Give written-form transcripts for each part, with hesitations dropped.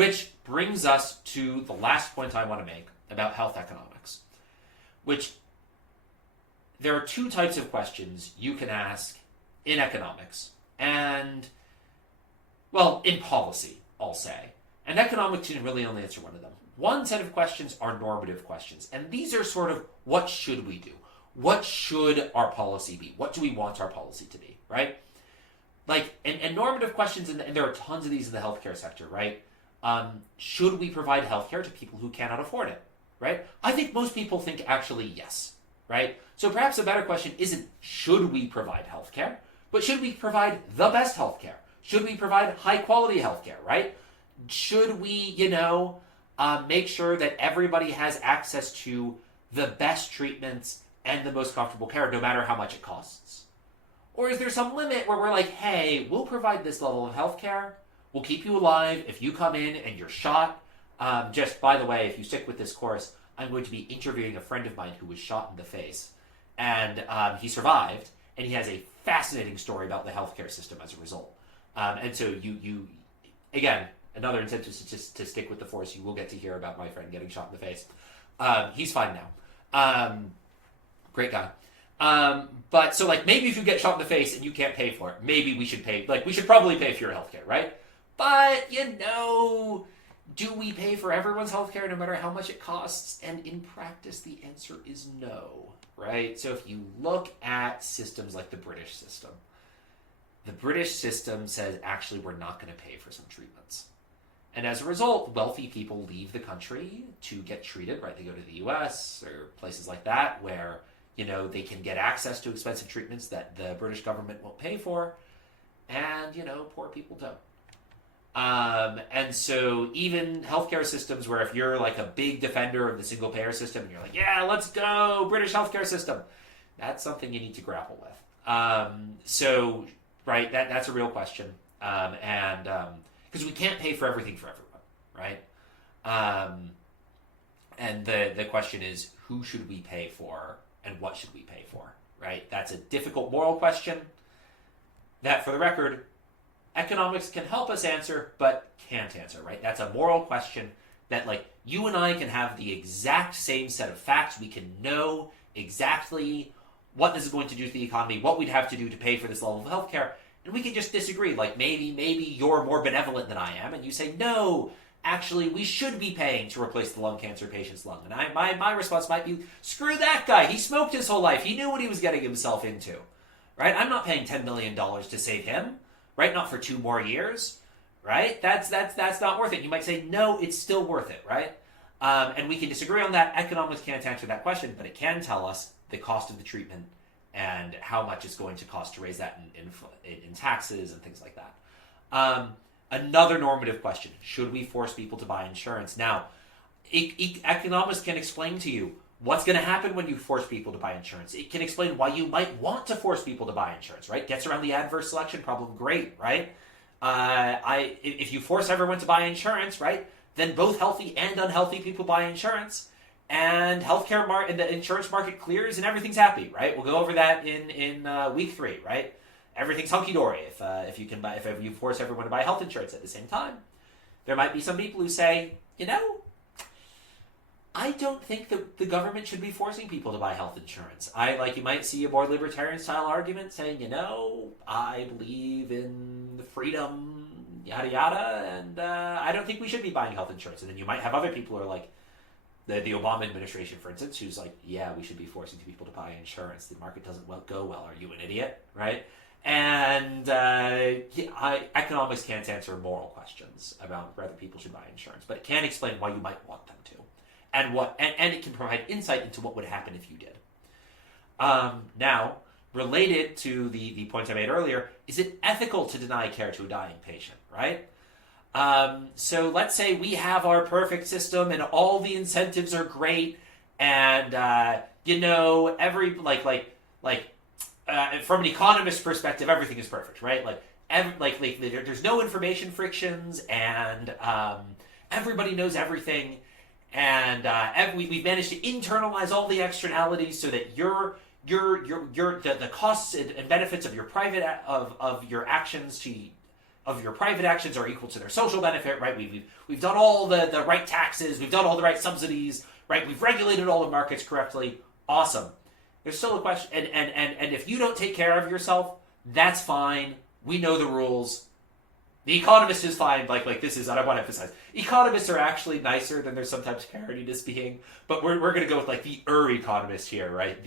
Which brings us to the last point I want to make about health economics, which there are two types of questions you can ask in economics and, well, in policy, I'll say. And economics can really only answer one of them. One set of questions are normative questions, and these are sort of, what should we do? What should our policy be? What do we want our policy to be, right? Like, and normative questions, and there are tons of these in the healthcare sector, right? Should we provide healthcare to people who cannot afford it, right? I think most people think actually yes, right? So perhaps a better question isn't should we provide healthcare, but should we provide the best healthcare? Should we provide high quality healthcare, right? Should we, make sure that everybody has access to the best treatments and the most comfortable care, no matter how much it costs? Or is there some limit where we're like, hey, we'll provide this level of healthcare, we'll keep you alive if you come in and you're shot. Just by the way, if you stick with this course, I'm going to be interviewing a friend of mine who was shot in the face, and he survived, and he has a fascinating story about the healthcare system as a result. And so you again, another incentive is just to stick with the force. You will get to hear about my friend getting shot in the face. He's fine now. Great guy. But so like maybe if you get shot in the face and you can't pay for it, maybe we should pay, we should probably pay for your healthcare, right? But, do we pay for everyone's healthcare no matter how much it costs? And in practice, the answer is no, right? So if you look at systems like the British system says, actually, we're not going to pay for some treatments. And as a result, wealthy people leave the country to get treated, right? They go to the US or places like that where, they can get access to expensive treatments that the British government won't pay for. And, poor people don't. And so even healthcare systems where if you're like a big defender of the single payer system and you're like, yeah, let's go, British healthcare system, that's something you need to grapple with. Right, that's a real question. Because we can't pay for everything for everyone, right? And the question is, who should we pay for and what should we pay for, right? That's a difficult moral question that, for the record, economics can help us answer, but can't answer, right? That's a moral question that, you and I can have the exact same set of facts. We can know exactly what this is going to do to the economy, what we'd have to do to pay for this level of healthcare, and we can just disagree. Like, maybe you're more benevolent than I am, and you say, no, actually, we should be paying to replace the lung cancer patient's lung. And my response might be, screw that guy. He smoked his whole life. He knew what he was getting himself into, right? I'm not paying $10 million to save him. Right? Not for 2 more years, right? That's not worth it. You might say, no, it's still worth it, right? And we can disagree on that. Economics can't answer that question, but it can tell us the cost of the treatment and how much it's going to cost to raise that in taxes and things like that. Another normative question, should we force people to buy insurance? Now, economics can explain to you what's going to happen when you force people to buy insurance. It can explain why you might want to force people to buy insurance, right? Gets around the adverse selection problem, great, right? If you force everyone to buy insurance, right, then both healthy and unhealthy people buy insurance, and and the insurance market clears, and everything's happy, right? We'll go over that in week 3, right? Everything's hunky dory if you force everyone to buy health insurance at the same time. There might be some people who say, I don't think that the government should be forcing people to buy health insurance. You might see a more libertarian style argument saying, I believe in the freedom, yada yada, and I don't think we should be buying health insurance. And then you might have other people who are like, the Obama administration, for instance, who's like, yeah, we should be forcing people to buy insurance. The market doesn't go well. Are you an idiot, right? And economics can't answer moral questions about whether people should buy insurance, but it can explain why you might want them to. And it can provide insight into what would happen if you did. Now, related to the points I made earlier, is it ethical to deny care to a dying patient, right? So let's say we have our perfect system and all the incentives are great, and from an economist perspective, everything is perfect, right? There's no information frictions, and everybody knows everything. And we've managed to internalize all the externalities so that the costs and benefits of your of your actions of your private actions are equal to their social benefit, right? We've done all the right taxes, we've done all the right subsidies, right? We've regulated all the markets correctly. Awesome. There's still a question, and if you don't take care of yourself, that's fine. We know the rules. The economist is fine. Like this is, I want to emphasize, economists are actually nicer than they're sometimes parodied as being. But we're going to go with like the economist here, right?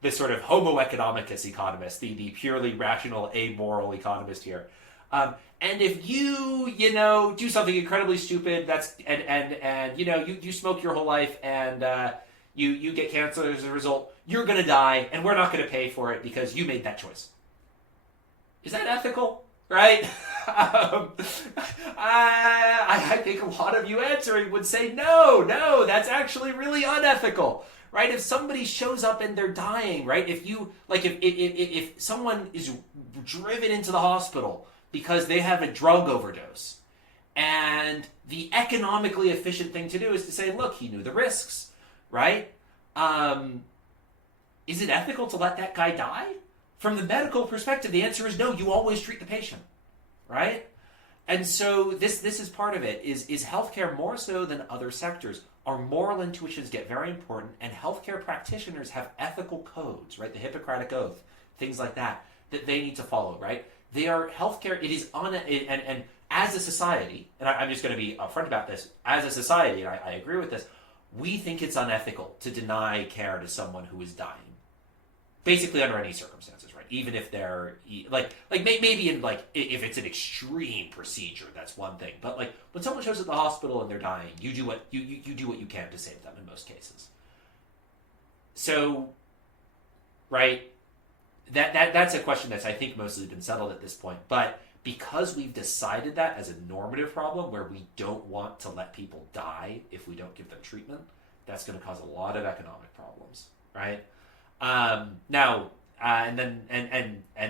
The sort of homo economicus economist, the purely rational, amoral economist here. And if you do something incredibly stupid, and you smoke your whole life and you get cancer as a result, you're going to die, and we're not going to pay for it because you made that choice. Is that ethical? Right? I think a lot of you answering would say no, that's actually really unethical. Right? If somebody shows up and they're dying, right? If someone is driven into the hospital because they have a drug overdose, and the economically efficient thing to do is to say, look, he knew the risks, right? Is it ethical to let that guy die? From the medical perspective, the answer is no. You always treat the patient, right? And so this is part of it. Is healthcare more so than other sectors? Our moral intuitions get very important, and healthcare practitioners have ethical codes, right? The Hippocratic Oath, things like that they need to follow, right? They are healthcare. It is and as a society, and I'm just going to be upfront about this. As a society, and I agree with this, we think it's unethical to deny care to someone who is dying, basically under any circumstances, right? Even if they're maybe in if it's an extreme procedure, that's one thing. But like when someone shows up at the hospital and they're dying, you do what you can to save them in most cases. So, right, that's a question that's I think mostly been settled at this point. But because we've decided that as a normative problem where we don't want to let people die if we don't give them treatment, that's going to cause a lot of economic problems, right? And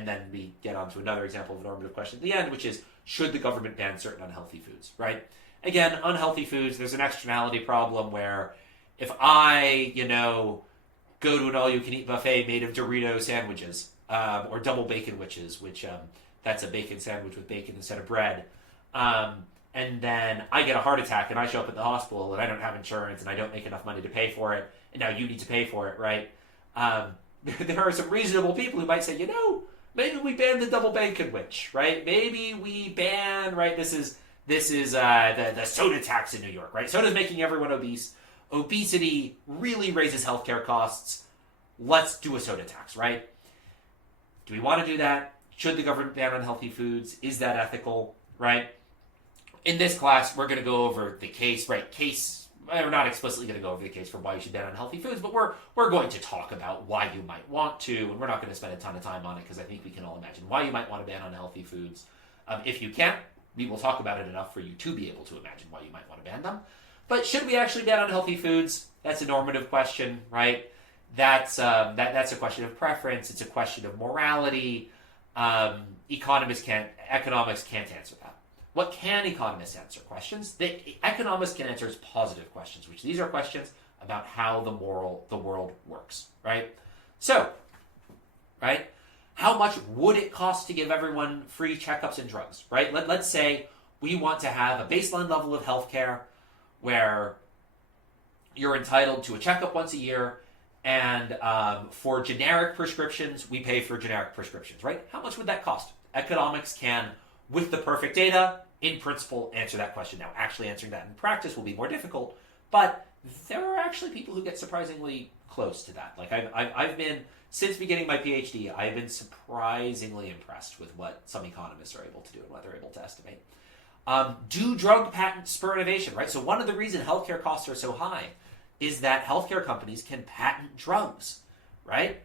then we get on to another example of a normative question at the end, which is, should the government ban certain unhealthy foods, right? Again, unhealthy foods, there's an externality problem where if I, go to an all-you-can-eat buffet made of Dorito sandwiches, or double bacon witches, which that's a bacon sandwich with bacon instead of bread, and then I get a heart attack and I show up at the hospital and I don't have insurance and I don't make enough money to pay for it, and now you need to pay for it, right? There are some reasonable people who might say, maybe we ban the double bacon witch, right? Maybe we ban, right? This is the soda tax in New York, right? Soda's making everyone obese. Obesity really raises healthcare costs. Let's do a soda tax, right? Do we want to do that? Should the government ban unhealthy foods? Is that ethical, right? In this class, we're going to go over the case, right? We're not explicitly going to go over the case for why you should ban unhealthy foods, but we're going to talk about why you might want to, and we're not going to spend a ton of time on it because I think we can all imagine why you might want to ban unhealthy foods. If you can't, we will talk about it enough for you to be able to imagine why you might want to ban them. But should we actually ban unhealthy foods? That's a normative question, right? That's a question of preference. It's a question of morality. Economics can't answer that. What can economists answer? Questions. Economists can answer positive questions, which these are questions about how the world works, right? So, right, how much would it cost to give everyone free checkups and drugs, right? Let's say we want to have a baseline level of healthcare where you're entitled to a checkup once a year, and for generic prescriptions, we pay for generic prescriptions, right? How much would that cost? Economics can, with the perfect data, in principle, answer that question. Now, actually answering that in practice will be more difficult, but there are actually people who get surprisingly close to that. Like I've been, since beginning my PhD, I've been surprisingly impressed with what some economists are able to do and what they're able to estimate. Do drug patents spur innovation, right? So one of the reasons healthcare costs are so high is that healthcare companies can patent drugs, right?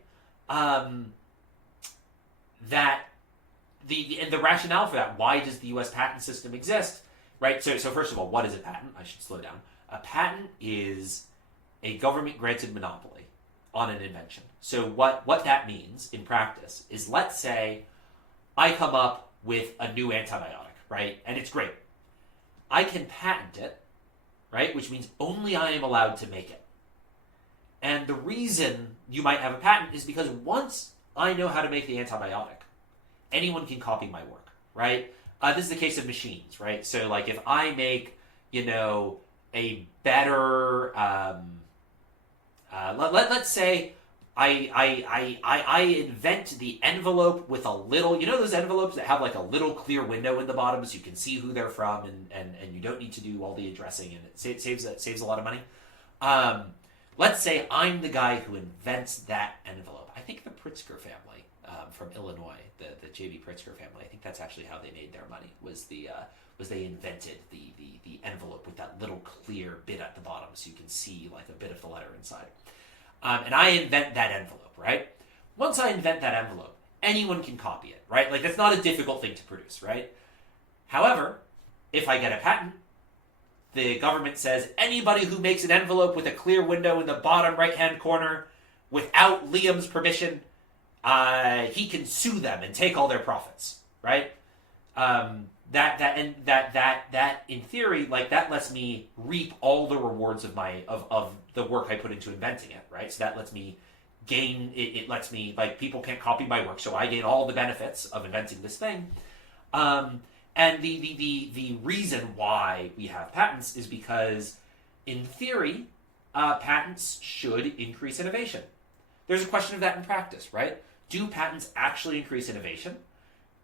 The rationale for that, why does the U.S. patent system exist, right? So first of all, what is a patent? I should slow down. A patent is a government-granted monopoly on an invention. So what that means in practice is, let's say I come up with a new antibiotic, right? And it's great. I can patent it, right? Which means only I am allowed to make it. And the reason you might have a patent is because once I know how to make the antibiotic, anyone can copy my work, right? This is the case of machines, right? So, like, if I make, a better, let's say I invent the envelope with a little, those envelopes that have like a little clear window in the bottom so you can see who they're from and you don't need to do all the addressing and it saves a lot of money. Let's say I'm the guy who invents that envelope. I think the Pritzker family from Illinois, the J.B. Pritzker family, I think that's actually how they made their money, was they invented the envelope with that little clear bit at the bottom so you can see like a bit of the letter inside. And I invent that envelope, right? Once I invent that envelope, anyone can copy it, right? Like, that's not a difficult thing to produce, right? However, if I get a patent, the government says anybody who makes an envelope with a clear window in the bottom right-hand corner without Liam's permission, he can sue them and take all their profits, right? That in theory, like, that lets me reap all the rewards of the work I put into inventing it, right? So that lets me gain, it lets me, like, people can't copy my work, so I gain all the benefits of inventing this thing. And the reason why we have patents is because, in theory, patents should increase innovation. There's a question of that in practice, right? Do patents actually increase innovation?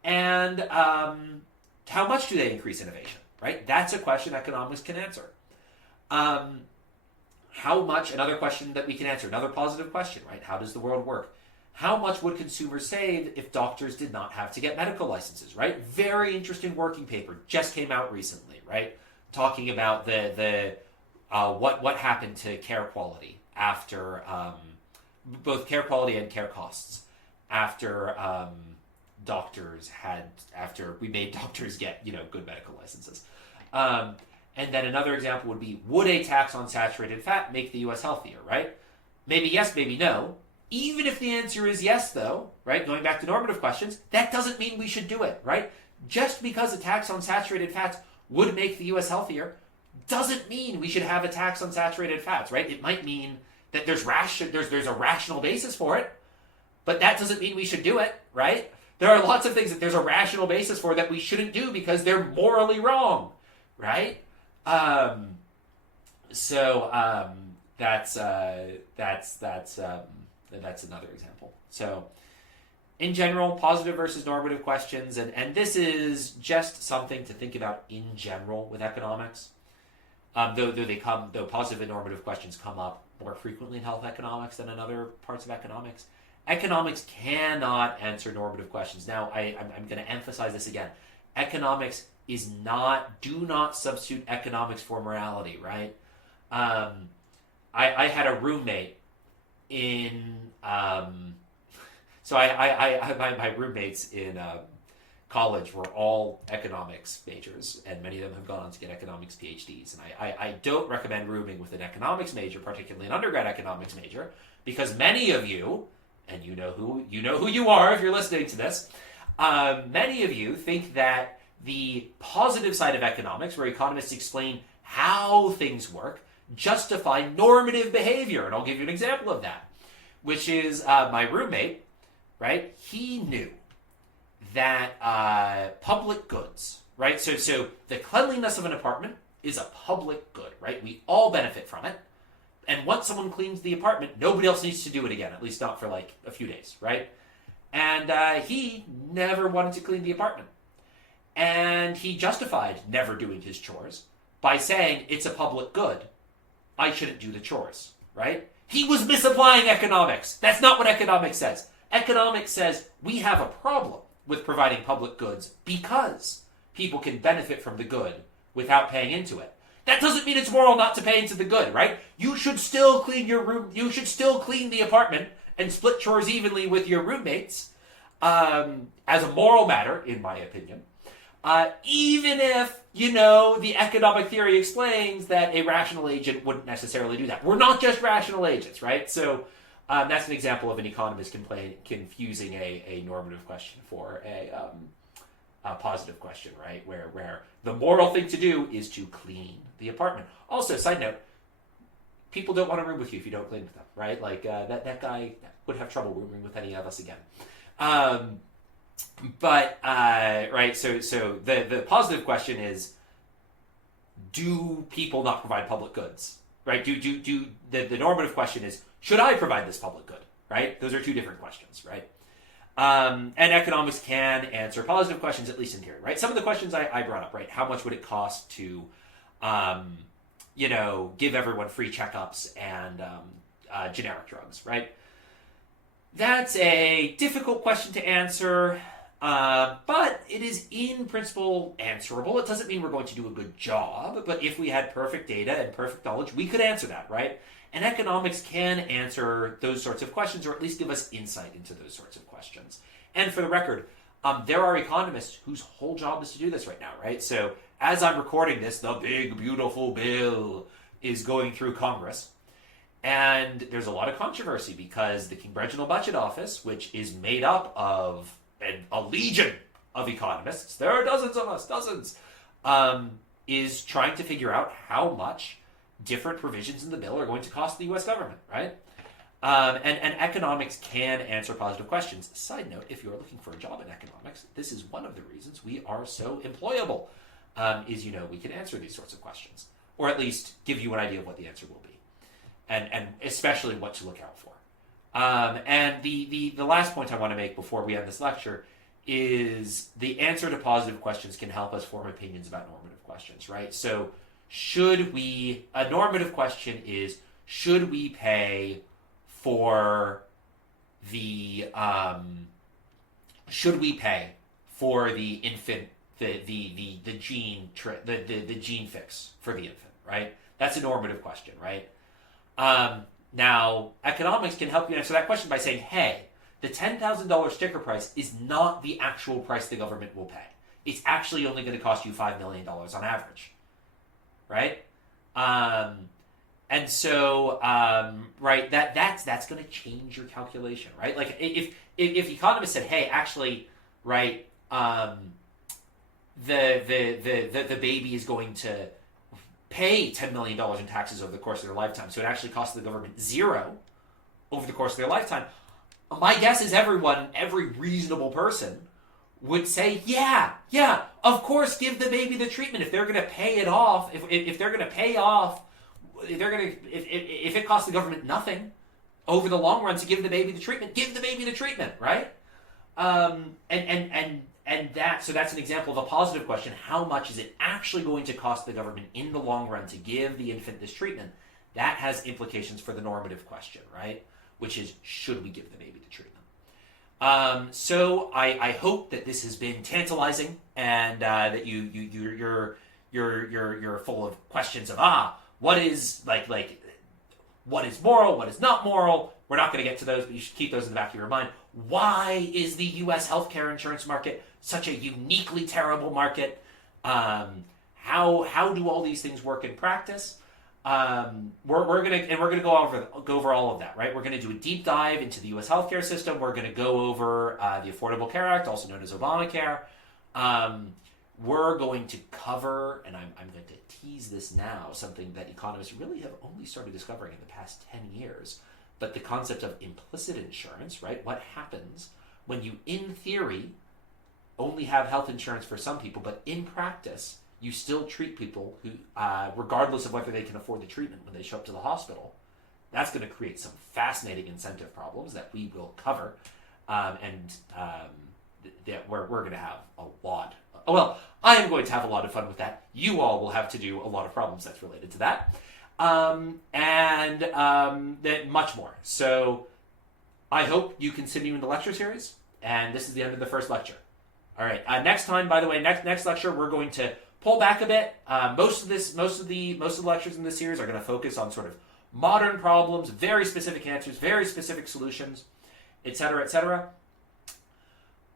And how much do they increase innovation, right? That's a question economics can answer. How much, another question that we can answer, another positive question, right? How does the world work? How much would consumers save if doctors did not have to get medical licenses, right? Very interesting working paper, just came out recently, right? Talking about what happened to care quality after, both care quality and care costs after after we made doctors get, good medical licenses. And then another example would be, would a tax on saturated fat make the U.S. healthier, right? Maybe yes, maybe no. Even if the answer is yes, though, right, going back to normative questions, that doesn't mean we should do it, right? Just because a tax on saturated fats would make the U.S. healthier doesn't mean we should have a tax on saturated fats, right? It might mean that there's a rational basis for it, but that doesn't mean we should do it, right? There are lots of things that there's a rational basis for that we shouldn't do because they're morally wrong, right? That's another example. So, in general, positive versus normative questions, and this is just something to think about in general with economics. Though positive and normative questions come up more frequently in health economics than in other parts of economics. Economics cannot answer normative questions. Now, I'm going to emphasize this again. Economics do not substitute economics for morality, right? I had a roommate in, my roommates in college were all economics majors, and many of them have gone on to get economics PhDs. And I don't recommend rooming with an economics major, particularly an undergrad economics major, because many of you, and you know who you are if you're listening to this, many of you think that the positive side of economics, where economists explain how things work, justify normative behavior. And I'll give you an example of that, which is my roommate, right? He knew that public goods, right? So the cleanliness of an apartment is a public good, right? We all benefit from it. And once someone cleans the apartment, nobody else needs to do it again, at least not for like a few days, right? And he never wanted to clean the apartment. And he justified never doing his chores by saying, it's a public good, I shouldn't do the chores, right? He was misapplying economics. That's not what economics says. Economics says we have a problem with providing public goods because people can benefit from the good without paying into it. That doesn't mean it's moral not to pay into the good, right? You should still clean your room. You should still clean the apartment and split chores evenly with your roommates as a moral matter, in my opinion. Even if, the economic theory explains that a rational agent wouldn't necessarily do that. We're not just rational agents, right? So that's an example of an economist confusing a normative question for a positive question, right? Where the moral thing to do is to clean the apartment. Also, side note, people don't want to room with you if you don't clean with them, right? Like that guy would have trouble rooming with any of us again. But right, so the positive question is, do people not provide public goods? Right? The normative question is, should I provide this public good? Right? Those are two different questions, right? And economics can answer positive questions, at least in theory, right? Some of the questions I brought up, right? How much would it cost to, give everyone free checkups and generic drugs, right? That's a difficult question to answer, but it is in principle answerable. It doesn't mean we're going to do a good job, but if we had perfect data and perfect knowledge, we could answer that, right? And economics can answer those sorts of questions, or at least give us insight into those sorts of questions. And for the record, there are economists whose whole job is to do this right now, right? So as I'm recording this, the big, beautiful bill is going through Congress. And there's a lot of controversy because the Congressional Budget Office, which is made up of a legion of economists, there are dozens of us, dozens, is trying to figure out how much different provisions in the bill are going to cost the U.S. government, right? And economics can answer positive questions. Side note, if you're looking for a job in economics, this is one of the reasons we are so employable, we can answer these sorts of questions, or at least give you an idea of what the answer will be, and especially what to look out for. And the last point I want to make before we end this lecture is the answer to positive questions can help us form opinions about normative questions, right? So a normative question is, should we pay for the infant, the gene fix for the infant, right? That's a normative question, right? Now, economics can help you answer that question by saying, hey, the $10,000 sticker price is not the actual price the government will pay. It's actually only going to cost you $5 million on average, right? And so, right, that's going to change your calculation, right? Like if economists said, hey, actually, right, the baby is going to pay $10 million in taxes over the course of their lifetime, so it actually costs the government zero over the course of their lifetime, my guess is every reasonable person would say, yeah, of course, give the baby the treatment. If they're going to pay it off, if they're going to pay off, if it costs the government nothing over the long run to give the baby the treatment, give the baby the treatment, right? So that's an example of a positive question. How much is it actually going to cost the government in the long run to give the infant this treatment? That has implications for the normative question, right? Which is, should we give the baby the treatment? So I hope that this has been tantalizing and that you're full of questions of what is what is moral, what is not moral. We're not going to get to those, but you should keep those in the back of your mind. Why is the U.S. healthcare insurance market such a uniquely terrible market? How do all these things work in practice? We're gonna go over all of that, right? We're gonna do a deep dive into the U.S. healthcare system. We're gonna go over the Affordable Care Act, also known as Obamacare. We're going to cover, and I'm going to tease this now, something that economists really have only started discovering in the past 10 years, but the concept of implicit insurance, right? What happens when you, in theory, only have health insurance for some people, but in practice, you still treat people who, regardless of whether they can afford the treatment when they show up to the hospital. That's going to create some fascinating incentive problems that we will cover, and that we're going to have a lot. Well, I am going to have a lot of fun with that. You all will have to do a lot of problems that's related to that, and much more. So I hope you continue in the lecture series, and this is the end of the first lecture. All right. Next time, by the way, next lecture, we're going to pull back a bit. Most of the lectures in this series are going to focus on sort of modern problems, very specific answers, very specific solutions, etc., etc.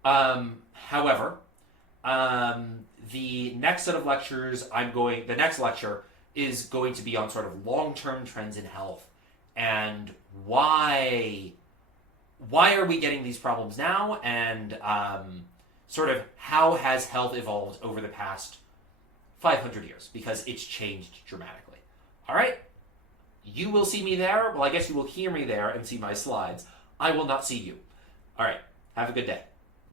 However, the next set of lectures, the next lecture is going to be on sort of long-term trends in health and why are we getting these problems now, and sort of how has health evolved over the past 500 years, because it's changed dramatically. All right? You will see me there. Well, I guess you will hear me there and see my slides. I will not see you. All right. Have a good day.